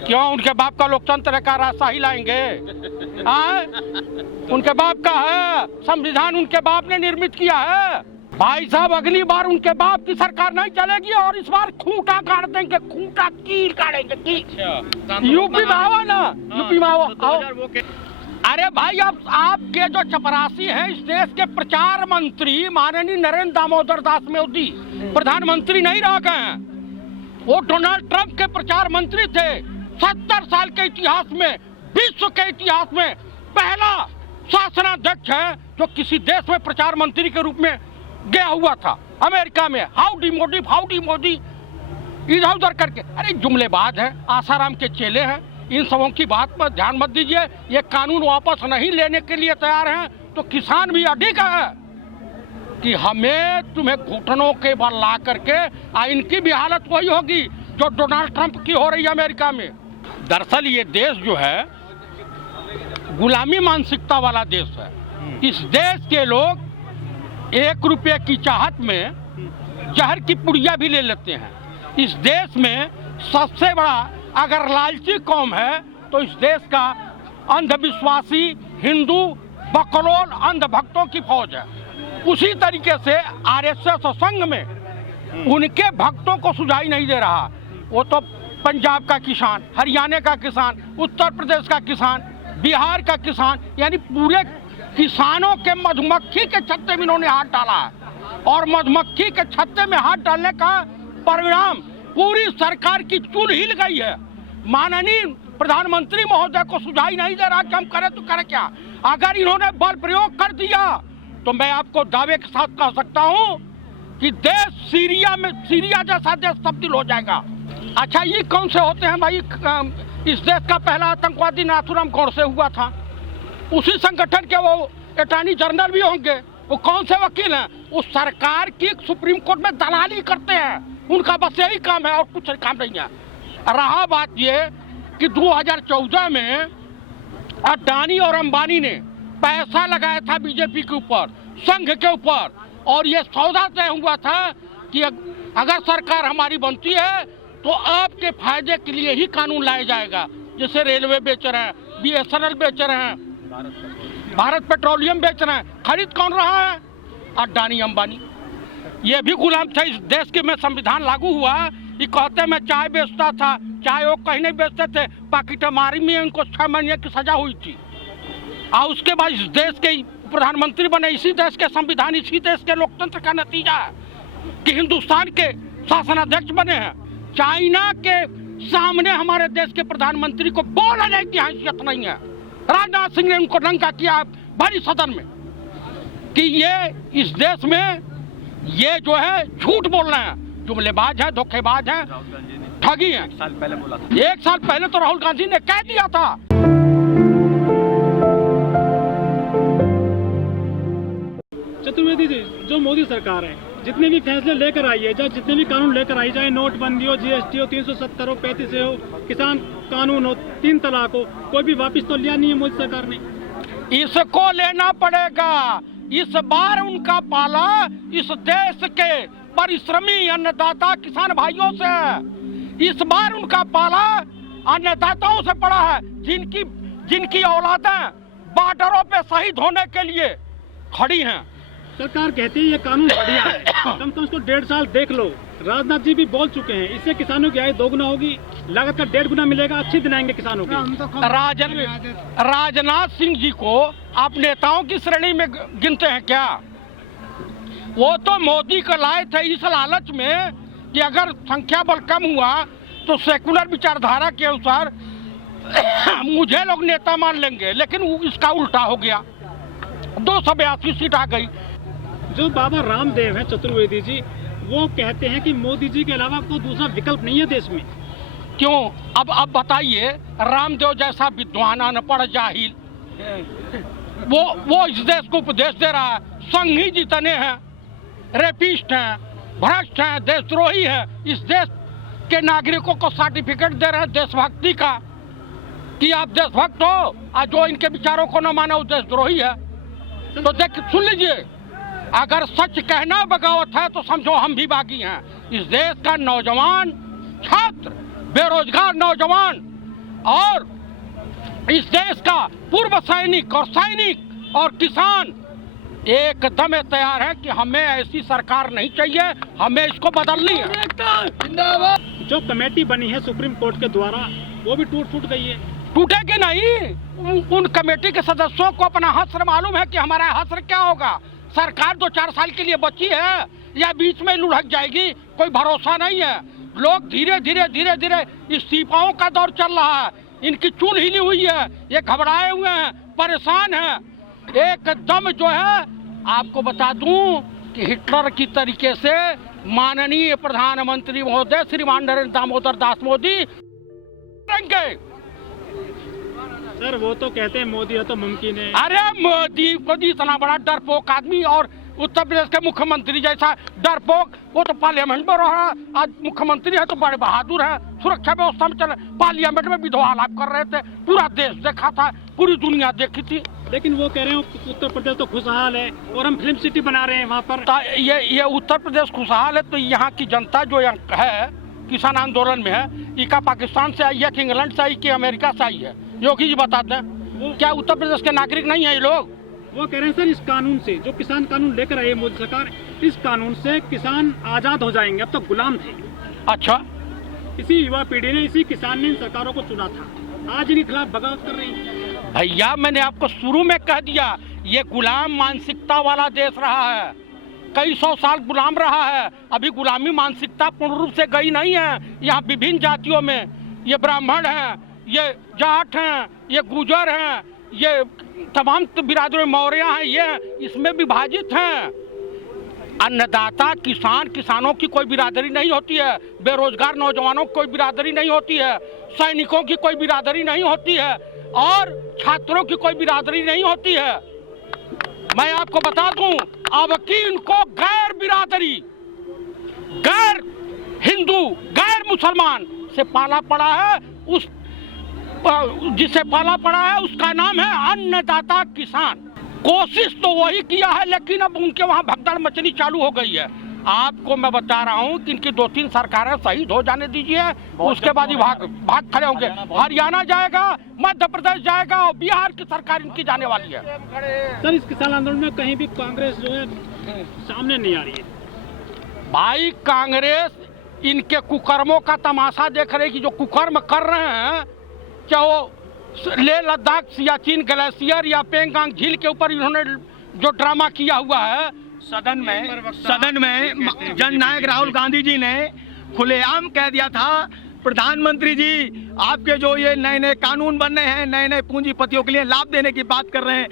क्यों उनके बाप का लोकतंत्र का रास्ता ही लाएंगे? उनके बाप का है संविधान, उनके बाप ने निर्मित किया है। भाई साहब, अगली बार उनके बाप की सरकार नहीं चलेगी और इस बार खूंटा काट देंगे, खूंटा कील काटेंगे कील। यूपी में आओ ना, यूपी में आओ। अरे भाई, अब आपके जो चपरासी हैं इस देश के प्रचार मंत्री माननीय नरेंद्र दामोदर दास मोदी प्रधानमंत्री नहीं रह गए हैं। वो डोनाल्ड ट्रंप के प्रचार मंत्री थे। 70 साल के इतिहास में, विश्व के इतिहास में पहला शासनाध्यक्ष है जो किसी देश में प्रचार मंत्री के रूप में गया हुआ था। अमेरिका में हाउडी मोदी इधर उधर करके, अरे जुमलेबाज है, आसाराम के चेले हैं। इन सबों की बात पर ध्यान मत दीजिए। ये कानून वापस नहीं लेने के लिए तैयार हैं तो किसान भी अधिक है कि हमें तुम्हें घुटनों के बल ला करके, इनकी भी हालत वही होगी जो डोनाल्ड ट्रंप की हो रही है अमेरिका में। दरअसल ये देश जो है गुलामी मानसिकता वाला देश है। इस देश के लोग 1 रुपये की चाहत में जहर की पुड़िया भी ले लेते हैं। इस देश में सबसे बड़ा अगर लालची कौम है तो इस देश का अंधविश्वासी हिंदू बकलोल अंधभक्तों की फौज है। उसी तरीके से आरएसएस संघ में उनके भक्तों को सुझाई नहीं दे रहा। वो तो पंजाब का किसान, हरियाणा का किसान, उत्तर प्रदेश का किसान, बिहार का किसान, यानी पूरे किसानों के मधुमक्खी के छत्ते में इन्होंने हाथ डाला है। और मधुमक्खी के छत्ते में हाथ डालने का परिणाम पूरी सरकार की चूल हिल गई है। माननीय प्रधानमंत्री महोदय को सुझाई नहीं दे रहा कि हम करें तो करें क्या। अगर इन्होंने बल प्रयोग कर दिया तो मैं आपको दावे के साथ कह सकता हूं कि देश सीरिया जैसा देश तब्दील हो जाएगा। अच्छा, ये कौन से होते हैं भाई? इस देश का पहला आतंकवादी नाथुराम गोडसे हुआ था। उसी संगठन के वो अटॉर्नी जनरल भी होंगे। वो कौन से वकील हैं? उस सरकार की सुप्रीम कोर्ट में दलाली करते हैं। उनका बस यही काम है और कुछ काम नहीं है। रहा बात ये कि 2014 में अडानी और अंबानी ने पैसा लगाया था बीजेपी के ऊपर, संघ के ऊपर, और ये सौदा तय हुआ था कि अगर सरकार हमारी बनती है तो आपके फायदे के लिए ही कानून लाया जाएगा। जैसे रेलवे बेच रहे हैं, BSNL बेच रहे हैं, भारत पेट्रोलियम बेच रहे हैं। खरीद कौन रहा है? अडानी अंबानी। ये भी गुलाम थे इस देश के में संविधान लागू हुआ। ये कहते मैं चाय बेचता था, चाय वो कहीं नहीं बेचते थे। पाकिटामारी में उनको 6 महीने की सजा हुई थी और उसके बाद इस देश के प्रधानमंत्री बने। इसी देश के संविधान, इसी देश के लोकतंत्र का नतीजा है कि हिंदुस्तान के शासनाध्यक्ष बने हैं। चाइना के सामने हमारे देश के प्रधानमंत्री को बोलने की हैसियत नहीं है। राजनाथ सिंह ने उनको नंगा किया भरी सदन में कि ये इस देश में ये जो है झूठ बोल रहे हैं, जुमलेबाज है, धोखेबाज है, ठगी है। 1 साल पहले बोला था। 1 साल पहले तो राहुल गांधी ने कह दिया था। चतुर्वेदी जी, जो मोदी सरकार है जितने भी फैसले लेकर आई है, जितने भी कानून लेकर आई, चाहे नोटबंदी हो, GST हो, 370 हो, 35 हो, किसान कानून हो, 3 तलाक हो, कोई भी वापस तो लिया नहीं है मोदी सरकार ने। इसको लेना पड़ेगा। इस बार उनका पाला इस देश के परिश्रमी अन्नदाता किसान भाइयों से है। इस बार उनका पाला अन्नदाताओं से पड़ा है, जिनकी औलादें बॉर्डरों पे शहीद होने के लिए खड़ी हैं। सरकार कहती है ये कानून बढ़िया है, कम से कम उसको 1.5 साल देख लो। राजनाथ जी भी बोल चुके हैं, इससे किसानों की आय 2 गुना होगी, लागत का 1.5 गुना मिलेगा, अच्छे दिन आएंगे किसानों के। राजनाथ सिंह जी को आप नेताओं की श्रेणी में गिनते हैं क्या? वो तो मोदी को लाए थे इस लालच में कि अगर संख्या बल कम हुआ तो सेकुलर विचारधारा के अनुसार मुझे लोग नेता मान लेंगे, लेकिन इसका उल्टा हो गया। 282 सीट आ गई। जो बाबा रामदेव हैं चतुर्वेदी जी, वो कहते हैं कि मोदी जी के अलावा कोई दूसरा विकल्प नहीं है देश में। क्यों? अब बताइए, रामदेव जैसा विद्वान अनपढ़ जाहिल वो इस देश को उपदेश दे रहा है। संघी जितने हैं रेपिस्ट हैं, भ्रष्ट हैं, देशद्रोही हैं। इस देश के नागरिकों को सर्टिफिकेट दे रहे हैं देशभक्ति का कि आप देशभक्त हो, और जो इनके विचारों को न माने वो देशद्रोही है। तो देख सुन लीजिए, अगर सच कहना बगावत है तो समझो हम भी बागी हैं। इस देश का नौजवान छात्र, बेरोजगार नौजवान और इस देश का पूर्व सैनिक और सैनिक और किसान एकदम तैयार है कि हमें ऐसी सरकार नहीं चाहिए, हमें इसको बदलनी है। जो कमेटी बनी है सुप्रीम कोर्ट के द्वारा वो भी टूट गई है। टूटेगी नहीं। उन कमेटी के सदस्यों को अपना हश्र मालूम है कि हमारा हश्र क्या होगा। सरकार 2-4 साल के लिए बची है या बीच में लुढ़क जाएगी, कोई भरोसा नहीं है। लोग धीरे धीरे इस्तीफाओं का दौर चल रहा है, इनकी चूल हिली हुई है, ये घबराए हुए हैं, परेशान हैं एकदम। जो है आपको बता दूं कि हिटलर की तरीके से माननीय प्रधानमंत्री महोदय श्रीमान नरेंद्र दामोदर दास मोदी रहेंगे। सर वो तो कहते हैं मोदी है तो मुमकिन है। अरे मोदी इतना बड़ा डरपोक आदमी और उत्तर प्रदेश के मुख्यमंत्री जैसा डरपोक, वो तो पार्लियामेंट में रहा, आज मुख्यमंत्री है तो बड़े बहादुर है। सुरक्षा व्यवस्था में चले, पार्लियामेंट में विधवा लाभ कर रहे थे, पूरा देश देखा था, पूरी दुनिया देखी थी। लेकिन वो कह रहे हैं उत्तर प्रदेश तो खुशहाल है और हम फिल्म सिटी बना रहे हैं वहाँ पर। ये उत्तर प्रदेश खुशहाल है तो यहाँ की जनता जो है किसान आंदोलन में है, ये का पाकिस्तान से आई है कि इंग्लैंड से आई कि अमेरिका से आई है? योगी जी बताते हैं, क्या उत्तर प्रदेश के नागरिक नहीं है ये लोग? वो कह रहे हैं सर इस कानून से, जो किसान कानून लेकर आई है मोदी सरकार, इस कानून से किसान आजाद हो जाएंगे, अब तक गुलाम थे। अच्छा, इसी युवा पीढ़ी ने, इसी किसान ने इन सरकारों को चुना था, आज इनके खिलाफ बगावत कर रही है। भैया मैंने आपको शुरू में कह दिया, ये गुलाम मानसिकता वाला देश रहा है, कई 100 साल गुलाम रहा है। अभी गुलामी मानसिकता पूर्ण रूप से गई नहीं है। यहाँ विभिन्न जातियों में ये ब्राह्मण हैं, ये जाट हैं, ये गुजर हैं, ये तमाम बिरादरी मौर्य हैं, ये इसमें विभाजित हैं। अन्नदाता किसान, किसानों की कोई बिरादरी नहीं होती है, बेरोजगार नौजवानों की कोई बिरादरी नहीं होती है, सैनिकों की कोई बिरादरी नहीं होती है और छात्रों की कोई बिरादरी नहीं होती है। मैं आपको बता दूं, अब की इनको गैर बिरादरी, गैर हिंदू, गैर मुसलमान से पाला पड़ा है। उस जिसे पाला पड़ा है उसका नाम है अन्नदाता किसान। कोशिश तो वही किया है, लेकिन अब उनके वहाँ भगदड़ मचनी चालू हो गई है। आपको मैं बता रहा हूँ कि इनकी 2-3 सरकारें शहीद हो जाने दीजिए, उसके बाद ही भाग खड़े होंगे। हरियाणा जाएगा, मध्य प्रदेश जाएगा और बिहार की सरकार इनकी जाने वाली है। सर इस किसान आंदोलन में कहीं भी कांग्रेस जो है सामने नहीं आ रही है। भाई कांग्रेस इनके कुकर्मों का तमाशा देख रही कि जो कुकर्म कर रहे हैं, क्या वो लेह लद्दाख सियाचिन ग्लेशियर या पेंगांग झील के ऊपर इन्होंने जो ड्रामा किया हुआ है। सदन में जननायक राहुल गांधी जी ने खुलेआम कह दिया था, प्रधानमंत्री जी आपके जो ये नए कानून बन रहे हैं, नए पूंजीपतियों के लिए लाभ देने की बात कर रहे हैं,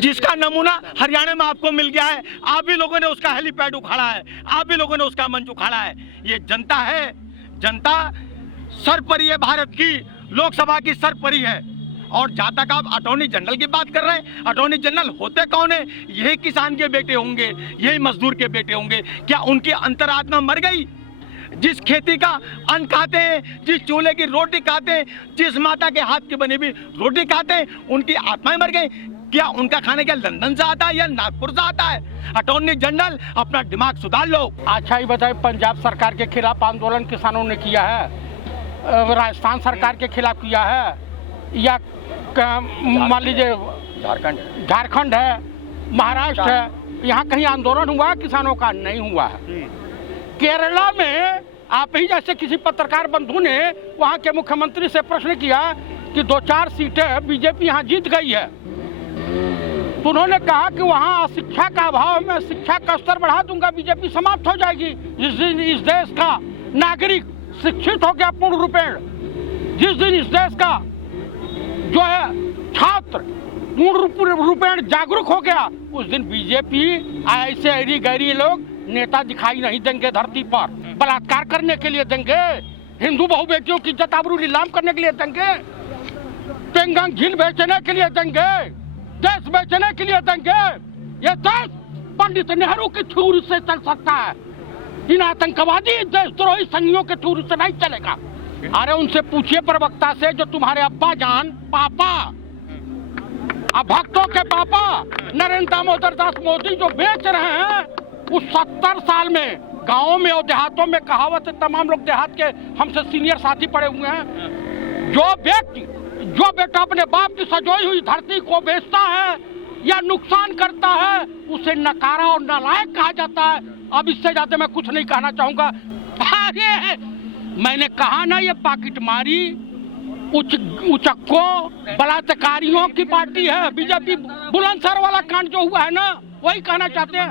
जिसका नमूना हरियाणा में आपको मिल गया है। आप भी लोगों ने उसका हेलीपैड उखाड़ा है, आप भी लोगों ने उसका मंच उखाड़ा है। ये जनता है, जनता सरपरी है, भारत की लोकसभा की सरपरी है। और जहाँ तक आप अटॉर्नी जनरल की बात कर रहे हैं, अटॉर्नी जनरल होते कौन है? यही किसान के बेटे होंगे, यही मजदूर के बेटे होंगे। क्या उनकी अंतरात्मा मर गई? जिस खेती का अन्न खाते हैं, जिस चूल्हे की रोटी खाते हैं, जिस माता के हाथ की बनी हुई रोटी खाते हैं, उनकी आत्माएं मर गई। क्या उनका खाने क्या लंदन से आता है या नागपुर से आता है? अटॉर्नी जनरल अपना दिमाग सुधार लो। अच्छा ही बताए, पंजाब सरकार के खिलाफ आंदोलन किसानों ने किया है, राजस्थान सरकार के खिलाफ किया है, या मान लीजिए झारखंड है, महाराष्ट्र है, यहाँ कहीं आंदोलन हुआ है किसानों का? नहीं हुआ है। केरला में आप ही जैसे किसी पत्रकार बंधु ने वहाँ के मुख्यमंत्री से प्रश्न किया कि 2-4 सीटें बीजेपी यहाँ जीत गई है, तो उन्होंने कहा कि वहाँ शिक्षा का अभाव में शिक्षा का स्तर बढ़ा दूंगा, बीजेपी समाप्त हो जाएगी। जिस दिन इस देश का नागरिक शिक्षित हो गया पूर्ण रूपेण, जिस दिन इस देश का जो है छात्र पूर्ण रूपेण जागरूक हो गया, उस दिन बीजेपी ऐसे ऐरी गैरी लोग नेता दिखाई नहीं देंगे धरती पर। बलात्कार करने के लिए देंगे, हिंदू बहु बेटियों की इज्जत आबरू नीलाम करने के लिए देंगे, पेंगांग झील बेचने के लिए देंगे, देश बेचने के लिए देंगे। ये देश पंडित नेहरू की थ्योरी से चल सकता है, इन आतंकवादी देशद्रोही संघियों के थ्योरी से नहीं चलेगा। अरे उनसे पूछिए प्रवक्ता से, जो तुम्हारे अब्बा जान पापा, अब भक्तों के पापा नरेंद्र दामोदर दास मोदी जो बेच रहे हैं, उस 70 साल में गाँव में और देहातों में, कहावत है, तमाम लोग देहात के हमसे सीनियर साथी पड़े हुए हैं, जो बेटा अपने बाप की सजोई हुई धरती को बेचता है या नुकसान करता है, उसे नकारा और नालायक कहा जाता है। अब इससे ज्यादा मैं कुछ नहीं कहना चाहूंगा। अरे मैंने कहा ना, ये पाकिट मारी उचक्को बलात्कारियों की पार्टी है बीजेपी। बुलंदशहर वाला कांड जो हुआ है ना, वही कहना चाहते हैं।